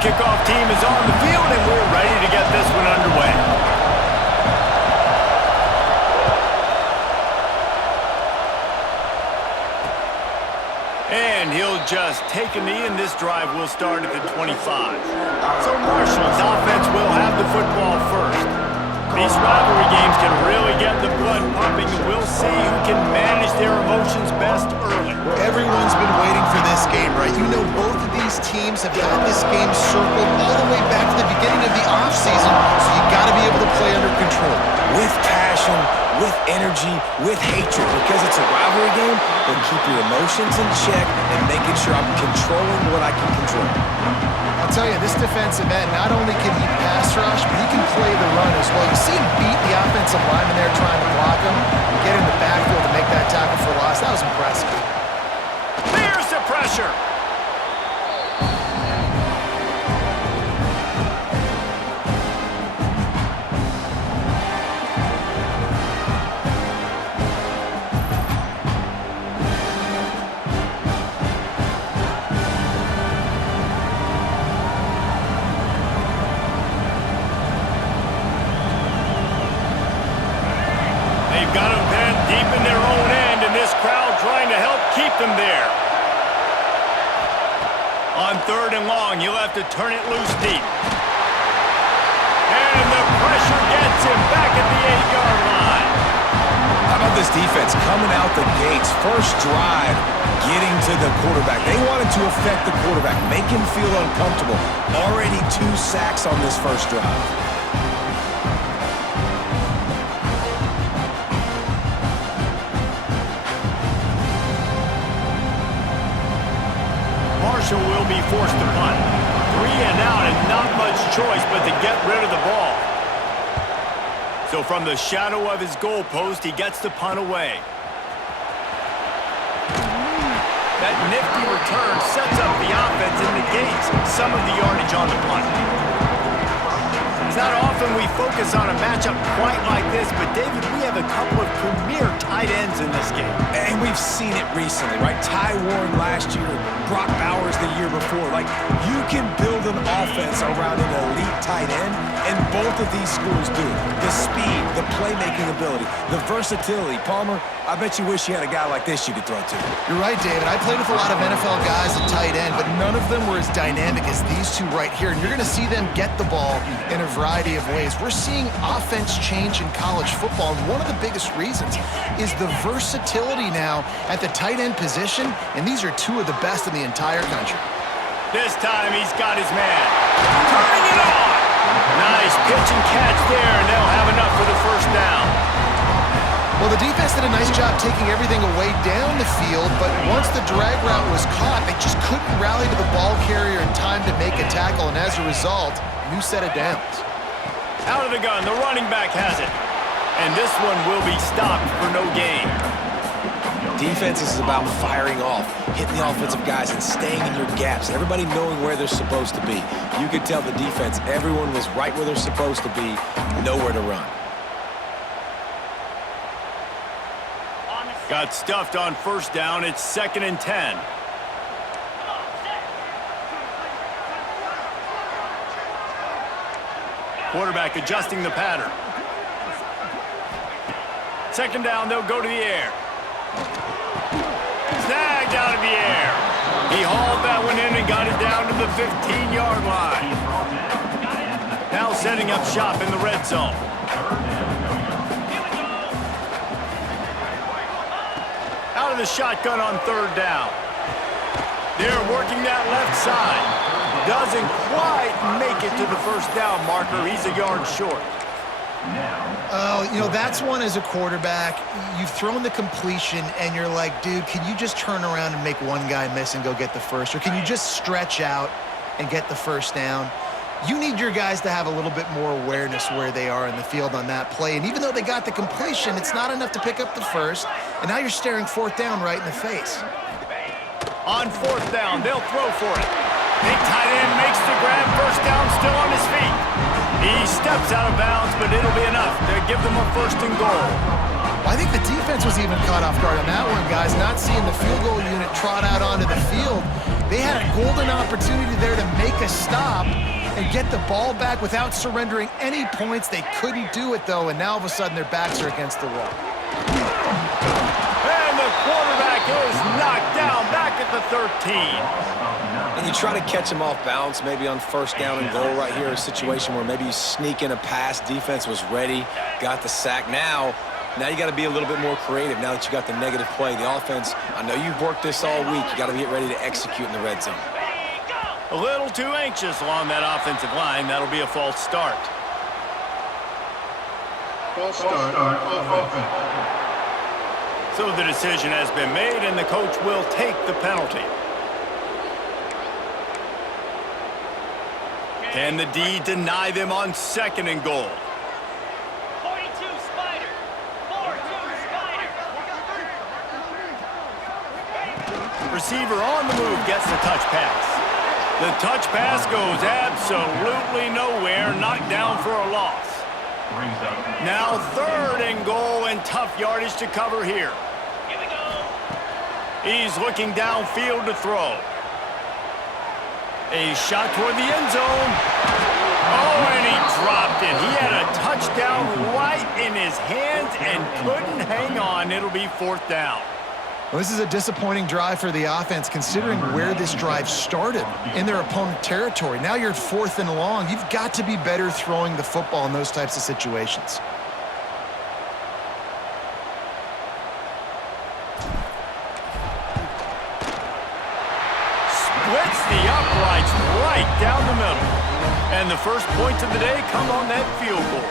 kickoff team is on the field, and we're ready to get this one underway. And he'll just take a knee, and this drive will start at the 25. So Marshall's offense will have the football first. These rivalry games can really get the blood pumping, and we'll see who can manage their emotions best early. Everyone's been waiting for this game, right? You know, both of these teams have had this game circled all the way back to the beginning of the offseason, so you got to be able to play under control. With passion, with energy, with hatred, because it's a rivalry game, but keep your emotions in check and making sure I'm controlling what I can control. I'll tell you, this defensive end, not only can he pass rush, but he can play the run as well. You see him beat the offensive lineman there trying to block him, and get in the backfield to make that tackle for loss. That was impressive. There's the pressure. They've got them pinned deep in their own end, and this crowd trying to help keep them there. On 3rd and long, you'll have to turn it loose deep. And the pressure gets him back at the 8-yard line. How about this defense coming out the gates, first drive, getting to the quarterback. They wanted to affect the quarterback, make him feel uncomfortable. Already 2 sacks on this first drive. Marshall will be forced to punt. 3 and out, and not much choice but to get rid of the ball. So from the shadow of his goalpost, he gets the punt away. That nifty return sets up the offense and negates some of the yardage on the punt. It's not often we focus on a matchup quite like this, but David, we have a couple of premier tight ends in this game. And we've seen it recently, right? Ty Warren last year, Brock Bowers the year before. Like, you can build an offense around an elite tight end, and both of these schools do it. The speed, the playmaking ability, the versatility. Palmer, I bet you wish you had a guy like this you could throw to. You're right, David. I played with a lot of NFL guys at tight end, but none of them were as dynamic as these two right here. And you're going to see them get the ball in a variety of ways. We're seeing offense change in college football, and one of the biggest reasons is the versatility now at the tight end position, and these are 2 of the best in the entire country. This time he's got his man. Turning it on! Nice pitch and catch there, and they'll have enough for the first down. Well, the defense did a nice job taking everything away down the field, but once the drag route was caught, they just couldn't rally to the ball carrier in time to make a tackle, and as a result, new set of downs. Out of the gun, the running back has it. And this one will be stopped for no gain. Defense is about firing off, hitting the offensive guys and staying in your gaps, everybody knowing where they're supposed to be. You could tell the defense, everyone was right where they're supposed to be, nowhere to run. Got stuffed on first down. It's 2nd and 10. Quarterback adjusting the pattern. 2nd down, they'll go to the air. Snagged out of the air. He hauled that one in and got it down to the 15-yard line. Now setting up shop in the red zone. Out of the shotgun on 3rd down. They're working that left side. Doesn't quite make it to the first down marker. He's a yard short. Oh, you know, that's one as a quarterback. You've thrown the completion, and you're like, dude, can you just turn around and make one guy miss and go get the first? Or can you just stretch out and get the first down? You need your guys to have a little bit more awareness where they are in the field on that play. And even though they got the completion, it's not enough to pick up the first. And now you're staring 4th down right in the face. On 4th down, they'll throw for it. Big tight end makes the grab, first down, still on his feet. He steps out of bounds, but it'll be enough to give them a 1st and goal. I think the defense was even caught off guard on that one, guys. Not seeing the field goal unit trot out onto the field. They had a golden opportunity there to make a stop and get the ball back without surrendering any points. They couldn't do it, though, and now all of a sudden their backs are against the wall. And the quarterback is knocked down back at the 13. And you try to catch him off balance, maybe on first down and goal right here, a situation where maybe you sneak in a pass, defense was ready, got the sack. Now you got to be a little bit more creative now that you got the negative play. The offense, I know you've worked this all week. You got to get ready to execute in the red zone. A little too anxious along that offensive line. That'll be a false start. False start on offense. So the decision has been made, and the coach will take the penalty. Can the D deny them on second and goal? 42 Spider. 4-2 Spider. Receiver on the move gets the touch pass. The touch pass goes absolutely nowhere, knocked down for a loss. Now third and goal and tough yardage to cover here. Here we go. He's looking downfield to throw. A shot toward the end zone. Oh, and he dropped it. He had a touchdown right in his hands and couldn't hang on. It'll be fourth down. Well, this is a disappointing drive for the offense, considering where this drive started, in their opponent territory. Now you're at 4th and long. You've got to be better throwing the football in those types of situations. Splits the uprights right down the middle. And the first points of the day come on that field goal.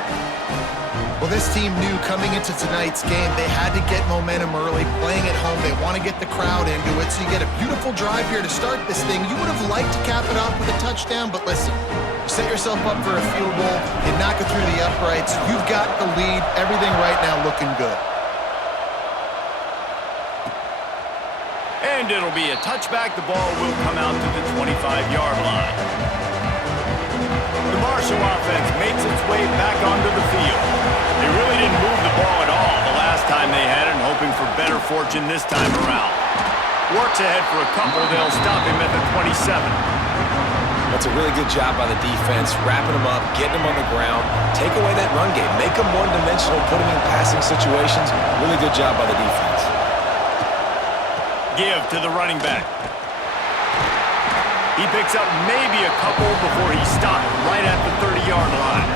Well, this team knew coming into tonight's game they had to get momentum early, playing at home. They want to get the crowd into it, so you get a beautiful drive here to start this thing. You would have liked to cap it off with a touchdown, but listen, you set yourself up for a field goal, you knock it through the uprights, you've got the lead, everything right now looking good. And it'll be a touchback. The ball will come out to the 25-yard line. The Marshall offense makes its way back onto the field. They really didn't move the ball at all the last time they had it, and hoping for better fortune this time around. Works ahead for a couple. They'll stop him at the 27. That's a really good job by the defense, wrapping them up, getting them on the ground, take away that run game, make them one-dimensional, put them in passing situations. Really good job by the defense. Give to the running back. He picks up maybe a couple before he stopped right at the 30-yard line.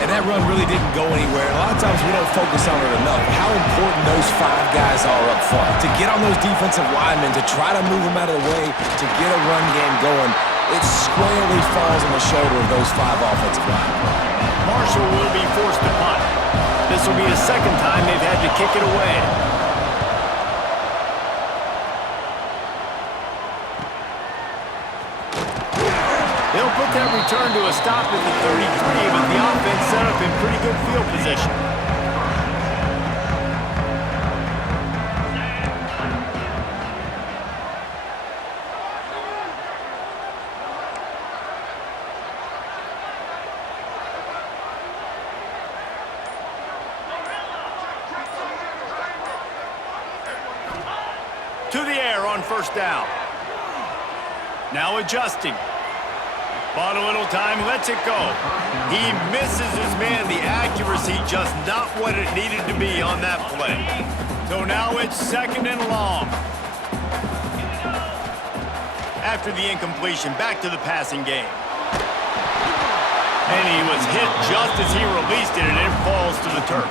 And that run really didn't go anywhere. A lot of times we don't focus on it enough. How important those 5 guys are up front. To get on those defensive linemen, to try to move them out of the way, to get a run game going, it squarely falls on the shoulder of those 5 offensive linemen. Marshall will be forced to punt. This will be the second time they've had to kick it away. They'll put that return to a stop at the 33, but the offense set up in pretty good field position. To the air on first down. Now adjusting. Bought a little time, lets it go. He misses his man. The accuracy just not what it needed to be on that play. So now it's second and long. After the incompletion, back to the passing game. And he was hit just as he released it, and it falls to the turf.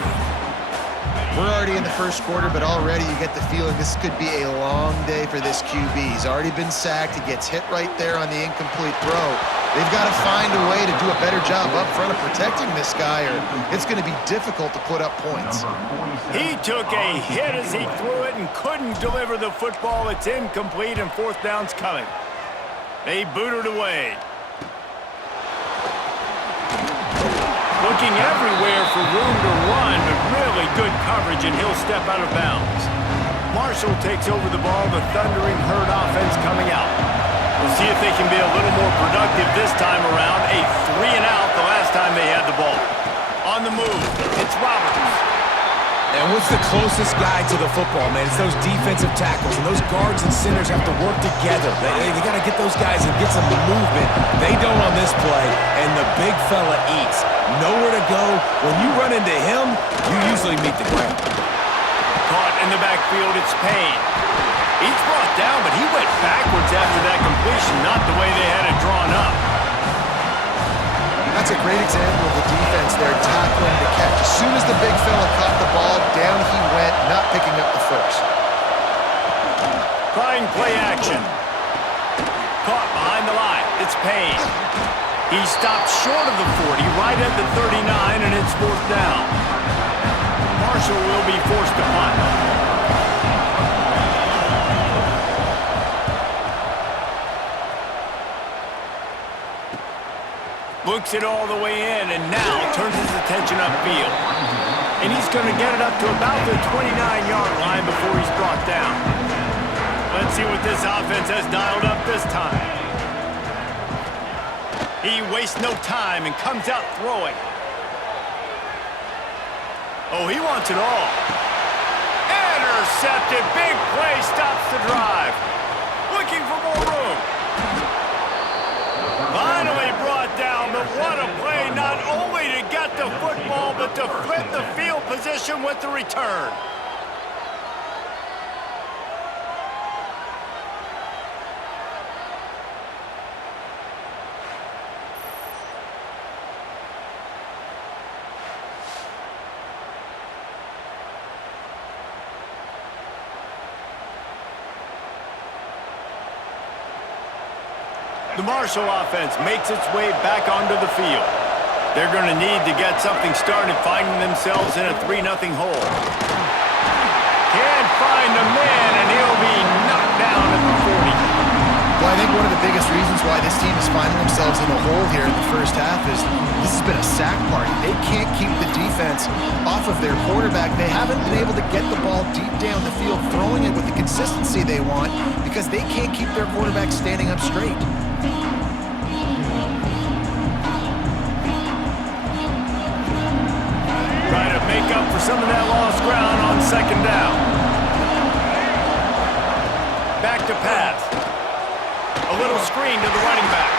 We're already in the first quarter, but already you get the feeling this could be a long day for this QB. He's already been sacked. He gets hit right there on the incomplete throw. They've got to find a way to do a better job up front of protecting this guy, or it's going to be difficult to put up points. He took a hit as he threw it and couldn't deliver the football. It's incomplete, and fourth down's coming. They boot it away. Looking everywhere for room to run, but really good coverage, and he'll step out of bounds. Marshall takes over the ball, the Thundering Herd offense coming out. We'll see if they can be a little more productive this time around. A 3-and-out the last time they had the ball. On the move, it's Roberts. And what's the closest guy to the football, man? It's those defensive tackles, and those guards and centers have to work together. They got to get those guys and get some movement. They don't on this play, and the big fella eats. Nowhere to go. When you run into him, you usually meet the ground. Caught in the backfield, it's Payne. He's brought down, but he went backwards after that completion, not the way they had it drawn up. That's a great example of the defense there tackling the catch. As soon as the big fella caught the ball, down he went, not picking up the first. Trying play action. Caught behind the line. It's Payne. He stopped short of the 40, right at the 39, and it's fourth down. Marshall will be forced to punt. Looks it all the way in, and now turns his attention upfield. And he's going to get it up to about the 29-yard line before he's brought down. Let's see what this offense has dialed up this time. He wastes no time and comes out throwing. Oh, he wants it all. Intercepted. Big play stops the drive. Looking for more room. Finally brought down, but what a play, not only to get the football, but to flip the field position with the return. The Marshall offense makes its way back onto the field. They're going to need to get something started, finding themselves in a 3-0 hole. Can't find a man, and he'll be knocked down at the 40. Well, I think one of the biggest reasons why this team is finding themselves in a hole here in the first half is this has been a sack party. They can't keep the defense off of their quarterback. They haven't been able to get the ball deep down the field, throwing it with the consistency they want because they can't keep their quarterback standing up straight. Trying to make up for some of that lost ground on second down. Back to pass. A little screen to the running back.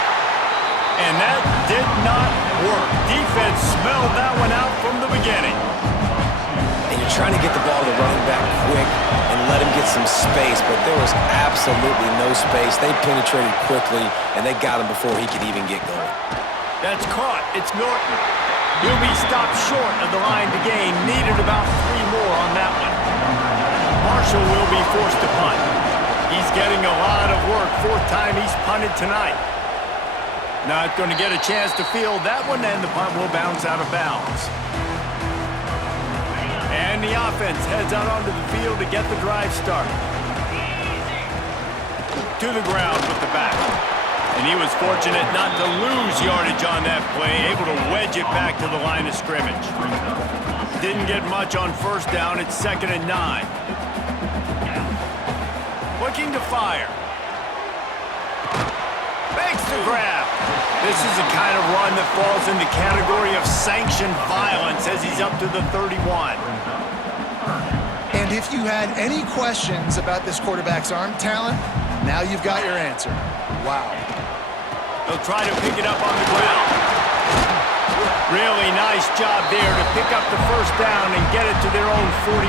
And that did not work. Defense smelled that one out from the beginning. And you're trying to get the ball to the running back quick and let him get some space, but there was absolutely no space. They penetrated quickly, and they got him before he could even get going. That's caught. It's Norton. He'll be stopped short of the line to gain. Needed about 3 more on that one. Marshall will be forced to punt. He's getting a lot of work. 4th time he's punted tonight. Not going to get a chance to field that one, and the punt will bounce out of bounds. And the offense heads out onto the field to get the drive started. To the ground with the back. And he was fortunate not to lose yardage on that play, able to wedge it back to the line of scrimmage. Didn't get much on first down. It's 2nd and 9. Looking to fire. Makes the grab. This is a kind of run that falls in the category of sanctioned violence as he's up to the 31. And if you had any questions about this quarterback's arm talent, now you've got your answer. Wow. They'll try to pick it up on the ground. Really nice job there to pick up the first down and get it to their own 41.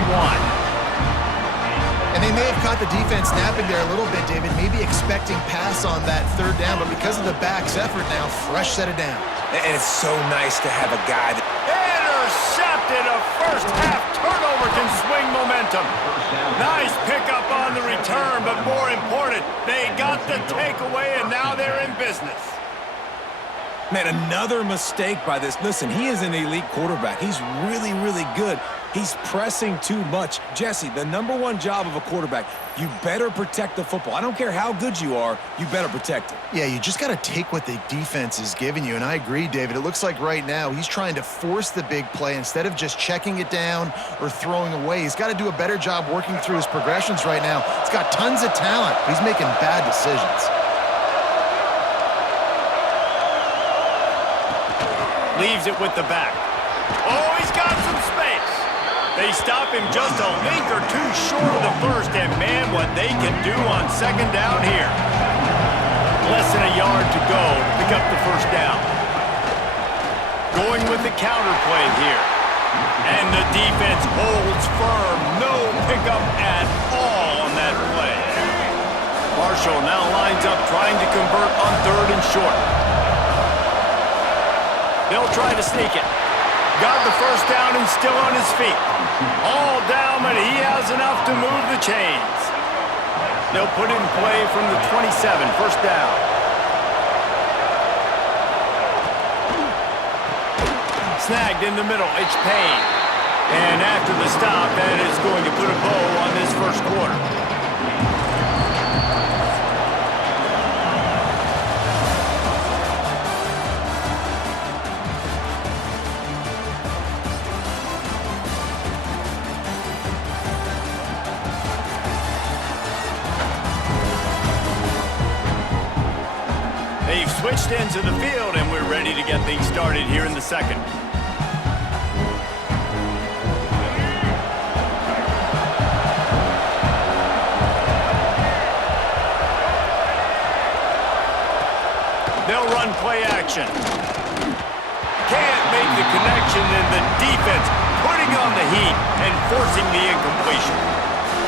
And they may have caught the defense napping there a little bit, David, maybe expecting pass on that 3rd down, but because of the back's effort now, fresh set of downs. And it's so nice to have a guy that... Intercepted. A first half turnover can swing momentum. Nice pickup on the return, but more important, they got the takeaway, and now they're in business. Man, another mistake by this. Listen, he is an elite quarterback. He's really, really good. He's pressing too much. Jesse, the #1 job of a quarterback, you better protect the football. I don't care how good you are, you better protect it. Yeah, you just got to take what the defense is giving you, and I agree, David. It looks like right now he's trying to force the big play instead of just checking it down or throwing away. He's got to do a better job working through his progressions right now. He's got tons of talent, but he's making bad decisions. Leaves it with the back. Oh, he's got some space. They stop him just a length or two short of the first, and man, what they can do on second down here. Less than a yard to go to pick up the first down. Going with the counter play here. And the defense holds firm. No pickup at all on that play. Marshall now lines up trying to convert on 3rd and short. They'll try to sneak it. Got the first down and still on his feet. All down, but he has enough to move the chains. They'll put it in play from the 27, first down. Snagged in the middle, it's Payne. And after the stop, that is going to put a bow on this first quarter. They've switched into the field, and we're ready to get things started here in the second. They'll run play action. Can't make the connection, and the defense putting on the heat and forcing the incompletion.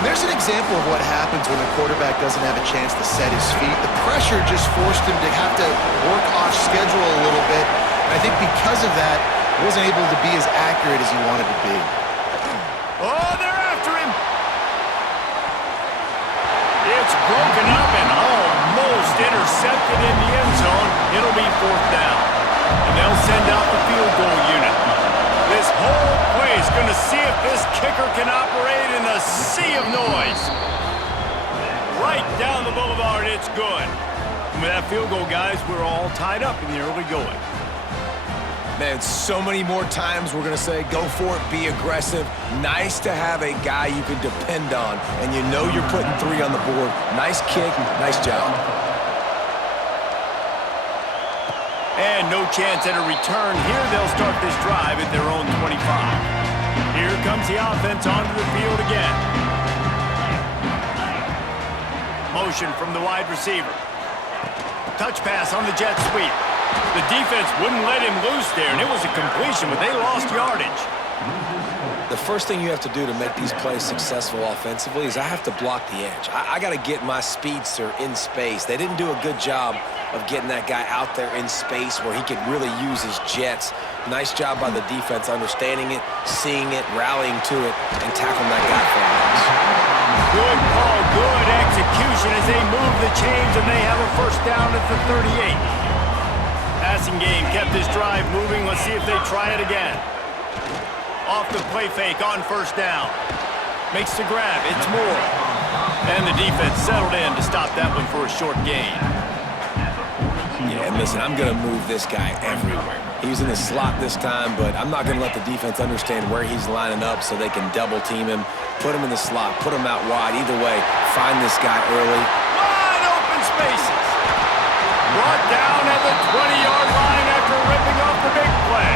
There's an example of what happens when the quarterback doesn't have a chance to set his feet. The pressure just forced him to have to work off schedule a little bit. And I think because of that, he wasn't able to be as accurate as he wanted to be. Oh, they're after him. It's broken up and almost intercepted in the end zone. It'll be 4th down. And they'll send out the field goal unit. This whole play is going to see if this kicker can operate in a sea of noise. Right down the boulevard, it's good. And with that field goal, guys, we're all tied up in the early going. Man, so many more times we're going to say, go for it, be aggressive. Nice to have a guy you can depend on, and you know you're putting 3 on the board. Nice kick, nice job. And no chance at a return. Here they'll start this drive at their own 25. Here comes the offense onto the field again. Motion from the wide receiver. Touch pass on the jet sweep. The defense wouldn't let him loose there, and it was a completion, but they lost yardage. The first thing you have to do to make these plays successful offensively is I have to block the edge. I got to get my speedster in space. They didn't do a good job of getting that guy out there in space where he could really use his jets. Nice job by the defense understanding it, seeing it, rallying to it, and tackling that guy for a loss. Good call, good execution as they move the chains, and they have a first down at the 38. Passing game kept this drive moving. Let's see if they try it again. Off the play fake on first down. Makes the grab. It's Moore. And the defense settled in to stop that one for a short gain. Yeah, and listen, I'm going to move this guy everywhere. He's in the slot this time, but I'm not going to let the defense understand where he's lining up so they can double team him, put him in the slot, put him out wide. Either way, find this guy early. Wide open spaces. Brought down at the 20-yard line after ripping off the big play.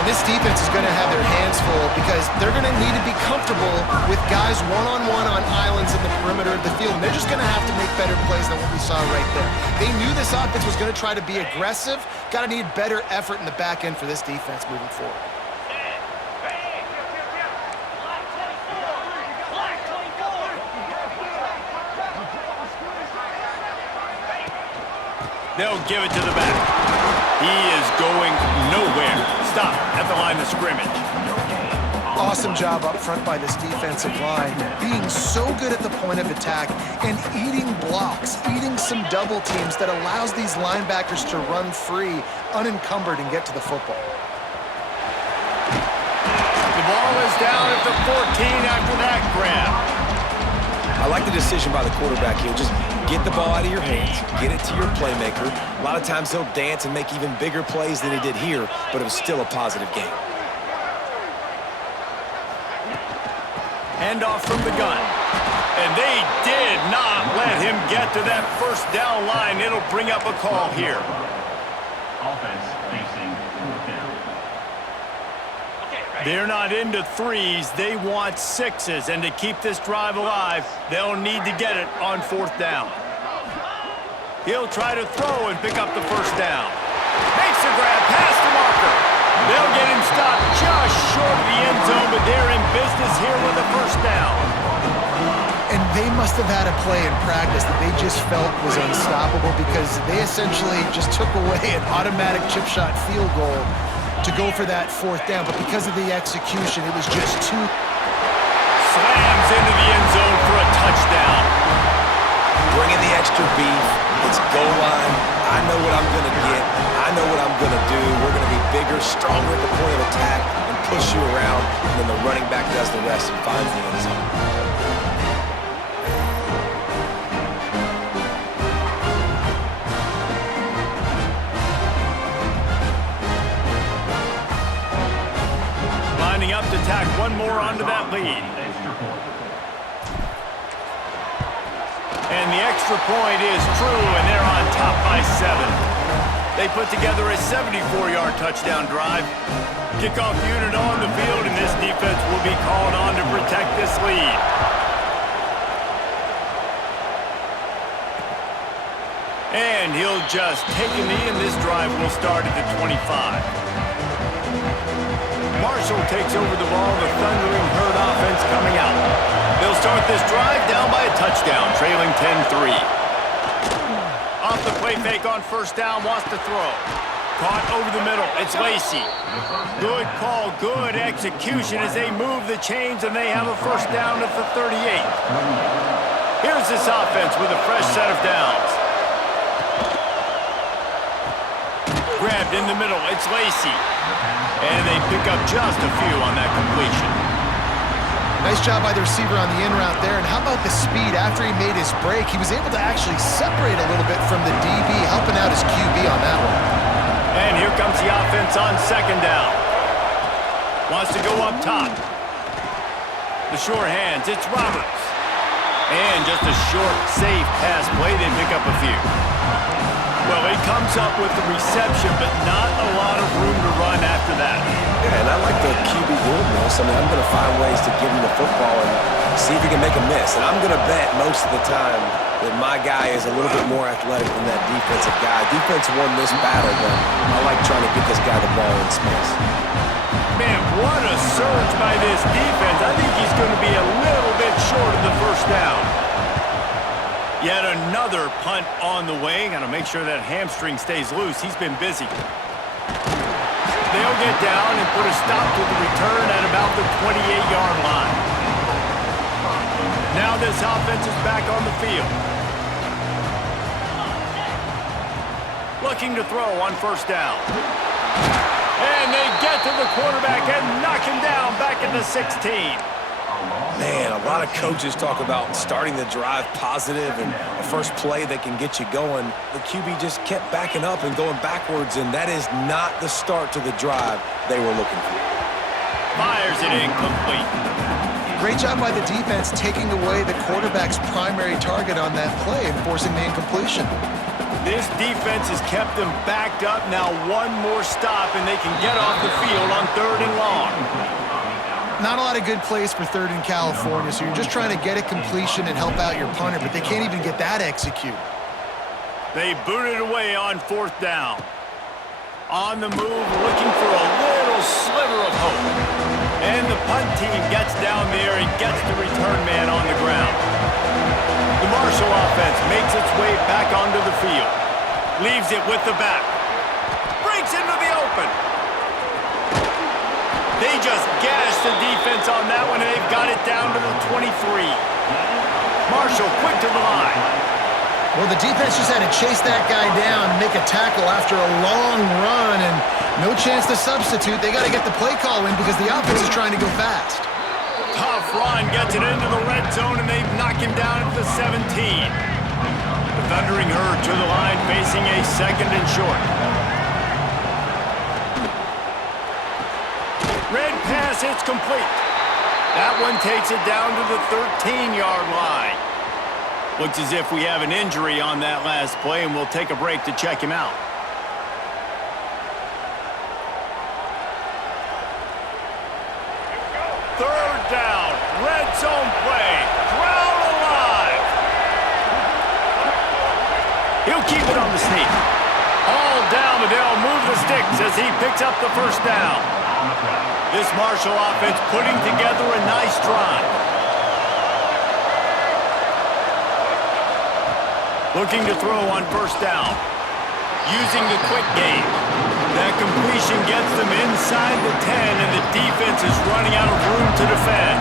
And this defense is going to have their hands full because they're going to need to be comfortable with guys one-on-one on islands in the perimeter of the field. And they're just going to have to make better plays than what we saw right there. They knew this offense was going to try to be aggressive. Got to need better effort in the back end for this defense moving forward. They'll give it to the back. He is going nowhere. Stop at the line of scrimmage. Awesome job up front by this defensive line, being so good at the point of attack and eating blocks, eating some double teams that allows these linebackers to run free, unencumbered, and get to the football. The ball is down at the 14 after that grab. I like the decision by the quarterback here. Just get the ball out of your hands, get it to your playmaker. A lot of times he'll dance and make even bigger plays than he did here, but it was still a positive game. Handoff from the gun. And they did not let him get to that first down line. It'll bring up a call here. Offense facing 4th down. Okay, They're not into threes. They want sixes. And to keep this drive alive, they'll need to get it on 4th down. He'll try to throw and pick up the 1st down. Makes the grab past the marker. They'll get him stopped just short of the end zone, but they're in business here with a 1st down. And they must have had a play in practice that they just felt was unstoppable because they essentially just took away an automatic chip shot field goal to go for that 4th down. But because of the execution, it was just too... Slams into the end zone for a touchdown. Bringing the extra beef. It's goal line. I know what I'm going to get. I know what I'm going to do. We're going to be bigger, stronger at the point of attack and push you around. And then the running back does the rest and finds the end zone. Lining up to tack one more onto that lead. And the extra point is true, and they're on top by 7. They put together a 74-yard touchdown drive. Kickoff unit on the field, and this defense will be called on to protect this lead. And he'll just take a knee, and this drive will start at the 25. Marshall takes over the ball, the Thundering Herd offense coming out. They'll start this drive down by a touchdown, trailing 10-3. Off the play fake on 1st down, wants to throw. Caught over the middle, it's Lacey. Good call, good execution as they move the chains, and they have a 1st down at the 38. Here's this offense with a fresh set of downs. Grabbed in the middle, it's Lacey. And they pick up just a few on that completion. Nice job by the receiver on the in route there. And how about the speed after he made his break? He was able to actually separate a little bit from the DB, helping out his QB on that one. And here comes the offense on 2nd down. Wants to go up top. The short hands, it's Roberts. And just a short, safe pass play, they pick up a few. Well, he comes up with the reception, but not a lot of room to run after that. Yeah, and I like the QB doing this. I mean, I'm going to find ways to give him the football and see if he can make a miss. And I'm going to bet most of the time that my guy is a little bit more athletic than that defensive guy. Defense won this battle, but I like trying to get this guy the ball in space. Man, what a surge by this defense. I think he's going to be a little bit short of the 1st down. Yet another punt on the way. Got to make sure that hamstring stays loose. He's been busy. They'll get down and put a stop to the return at about the 28-yard line. Now this offense is back on the field. Looking to throw on 1st down. And they get to the quarterback and knock him down back at the 16. Man, a lot of coaches talk about starting the drive positive and the first play that can get you going. The QB just kept backing up and going backwards, and that is not the start to the drive they were looking for. Fires it incomplete. Great job by the defense taking away the quarterback's primary target on that play and forcing the incompletion. This defense has kept them backed up. Now one more stop, and they can get off the field on 3rd and long. Not a lot of good plays for 3rd in California, so you're just trying to get a completion and help out your punter, but they can't even get that executed. They boot it away on 4th down. On the move, looking for a little sliver of hope. And the punt team gets down there and gets the return man on the ground. The Marshall offense makes its way back onto the field. Leaves it with the back. Breaks into the open. They just gashed the defense on that one, and they've got it down to the 23. Marshall quick to the line. Well, the defense just had to chase that guy down and make a tackle after a long run, and no chance to substitute. They got to get the play call in because the offense is trying to go fast. Tough run gets it into the red zone, and they knock him down at the 17. The Thundering Herd to the line, facing a 2nd and short. Red pass, it's complete. That one takes it down to the 13-yard line. Looks as if we have an injury on that last play, and we'll take a break to check him out. down. Red zone play. Crowd alive. He'll keep it on the sneak. All down, but they'll move the sticks as he picks up the first down. This Marshall offense putting together a nice drive. Looking to throw on first down. Using the quick game. That completion gets them inside the 10, and the defense is running out of room to defend.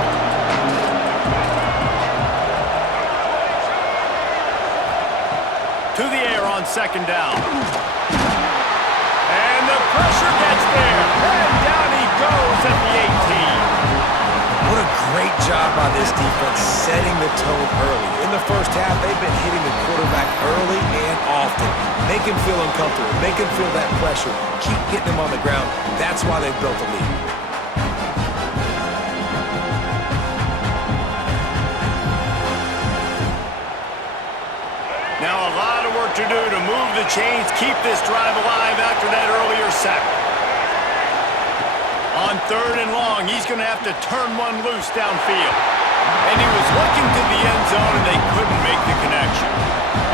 To the air on second down. And the pressure gets there. And down he goes at the 18. What a great job by this defense setting the tone early. In the first half, they've been hitting the quarterback early and often. Make him feel uncomfortable. Make him feel that pressure. Keep getting him on the ground. That's why they've built a lead. Now a lot of work to do to move the chains, keep this drive alive after that earlier sack. On third and long, he's going to have to turn one loose downfield. And he was looking to the end zone, and they couldn't make the connection.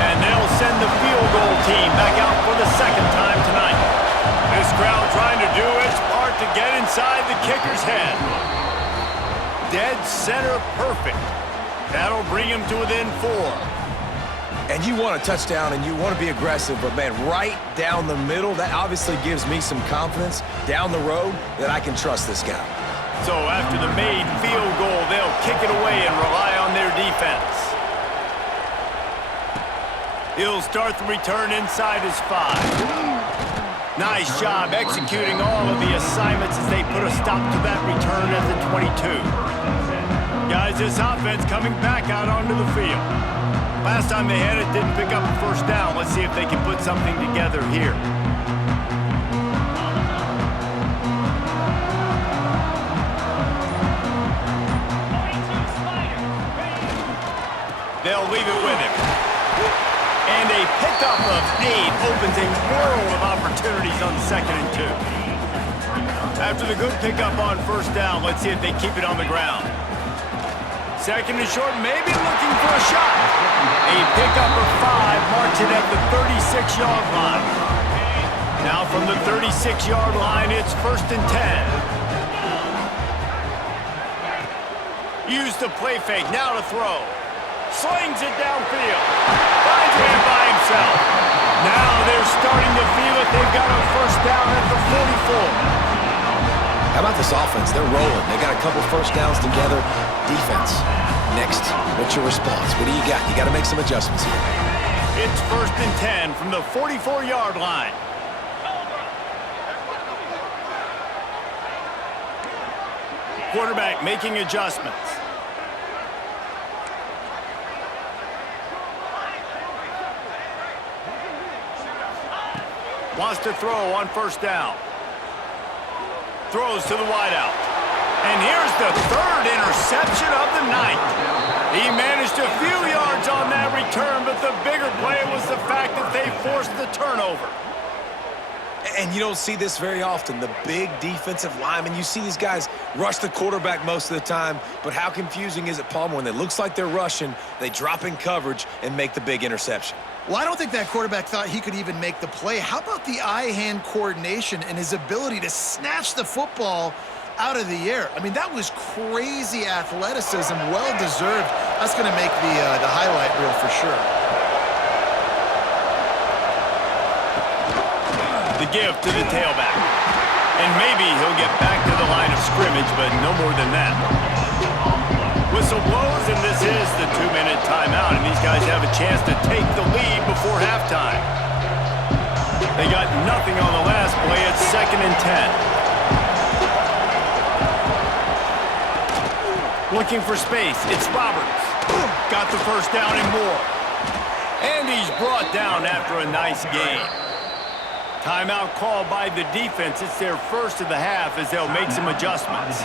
And they'll send the field goal team back out for the second time tonight. This crowd trying to do its part to get inside the kicker's head. Dead center perfect. That'll bring him to within 4. And you want a touchdown and you want to be aggressive, but man, right down the middle, that obviously gives me some confidence down the road that I can trust this guy. So after the made field goal, they'll kick it away and rely on their defense. He'll start the return inside his 5. Nice job executing all of the assignments as they put a stop to that return at the 22. Guys, this offense coming back out onto the field. Last time they had it, didn't pick up a first down. Let's see if they can put something together here. They'll leave it with him. And a pickup of 8 opens a world of opportunities on 2nd and 2. After the good pickup on first down, let's see if they keep it on the ground. 2nd and short, maybe looking for a shot. A pickup of 5 marks it at the 36-yard line. Now from the 36-yard line, it's 1st and 10. Use the play fake, now to throw. Slings it downfield. Finds a man by himself. Now they're starting to feel it. They've got a first down at the 44. How about this offense? They're rolling. They got a couple first downs together. Defense. Next, what's your response? What do you got? You got to make some adjustments here. It's 1st and 10 from the 44-yard line. Quarterback making adjustments. Wants to throw on first down. Throws to the wideout. And here's the 3rd interception of the night. He managed a few yards on that return, but the bigger play was the fact that they forced the turnover. And you don't see this very often. The big defensive linemen, you see these guys rush the quarterback most of the time, but how confusing is it, Palmer, when it looks like they're rushing, they drop in coverage and make the big interception? Well, I don't think that quarterback thought he could even make the play. How about the eye-hand coordination and his ability to snatch the football out of the air? I mean, that was crazy athleticism, well-deserved. That's going to make the highlight reel for sure. The give to the tailback. And maybe he'll get back to the line of scrimmage, but no more than that. Whistle blows, and this is the 2-minute timeout, and these guys have a chance to take the lead before halftime. They got nothing on the last play. It's 2nd and 10. Looking for space. It's Roberts. Got the first down and more. And he's brought down after a nice gain. Timeout called by the defense. It's their first of the half as they'll make some adjustments.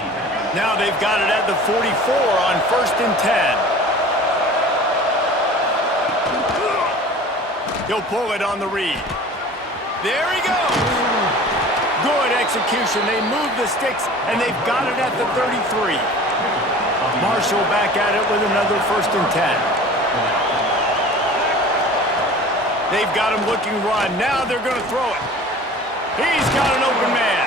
Now they've got it at the 44 on 1st and 10. He'll pull it on the read. There he goes. Good execution. They move the sticks, and they've got it at the 33. Marshall back at it with another 1st and 10. They've got him looking run. Now they're going to throw it. He's got an open man.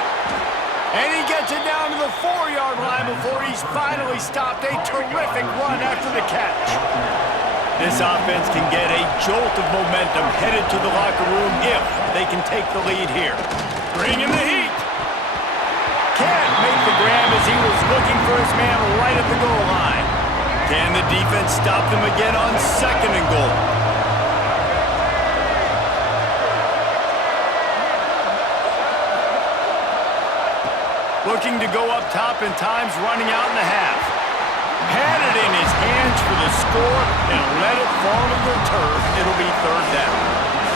And he gets it down to the 4-yard line before he's finally stopped. A terrific run after the catch. This offense can get a jolt of momentum headed to the locker room if they can take the lead here. Bring in the heat. Can't make the grab as he was looking for his man right at the goal line. Can the defense stop them again on 2nd and goal? Looking to go up top, and time's running out in the half. Had it in his hands for the score and let it fall to the turf. It'll be 3rd down.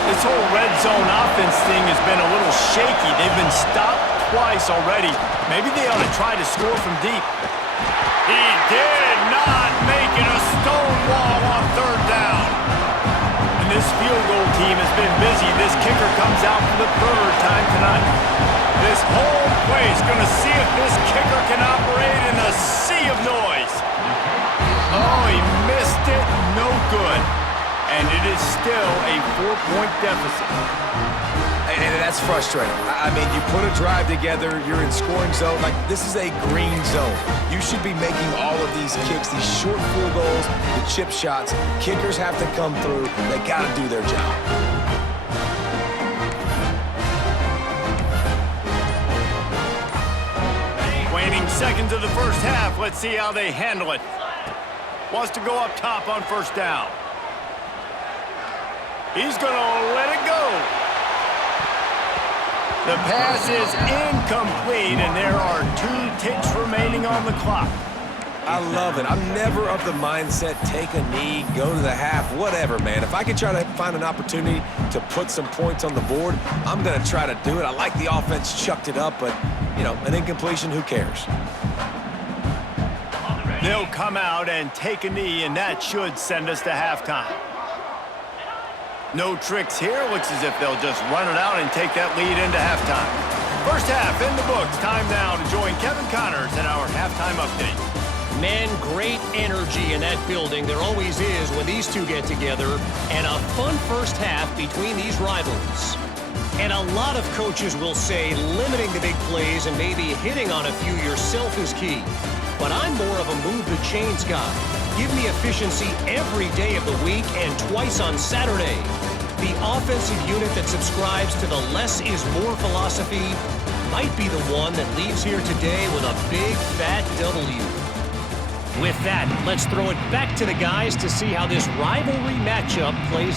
This whole red zone offense thing has been a little shaky. They've been stopped twice already. Maybe they ought to try to score from deep. He did not make it a stone wall on 3rd down. And this field goal team has been busy. This kicker comes out for the 3rd time tonight. This whole place going to see if this kicker can operate in a sea of noise. Oh, he missed it. No good. And it is still a 4-point deficit. And that's frustrating. I mean, you put a drive together, you're in scoring zone. Like, this is a green zone. You should be making all of these kicks, these short field goals, the chip shots. Kickers have to come through. They got to do their job. Waning seconds of the 1st half. Let's see how they handle it. Wants to go up top on 1st down. He's going to let it go. The pass is incomplete, and there are 2 ticks remaining on the clock. I love it. I'm never of the mindset, take a knee, go to the half, whatever, man. If I can try to find an opportunity to put some points on the board, I'm going to try to do it. I like the offense chucked it up, but, you know, an incompletion, who cares? They'll come out and take a knee, and that should send us to halftime. No tricks here. Looks as if they'll just run it out and take that lead into halftime. 1st half in the books. Time now to join Kevin Connors in our halftime update. Man, great energy in that building. There always is when these two get together. And a fun 1st half between these rivals. And a lot of coaches will say limiting the big plays and maybe hitting on a few yourself is key. But I'm more of a move the chains guy. Give me efficiency every day of the week and twice on Saturday. The offensive unit that subscribes to the less is more philosophy might be the one that leaves here today with a big fat W. With that, let's throw it back to the guys to see how this rivalry matchup plays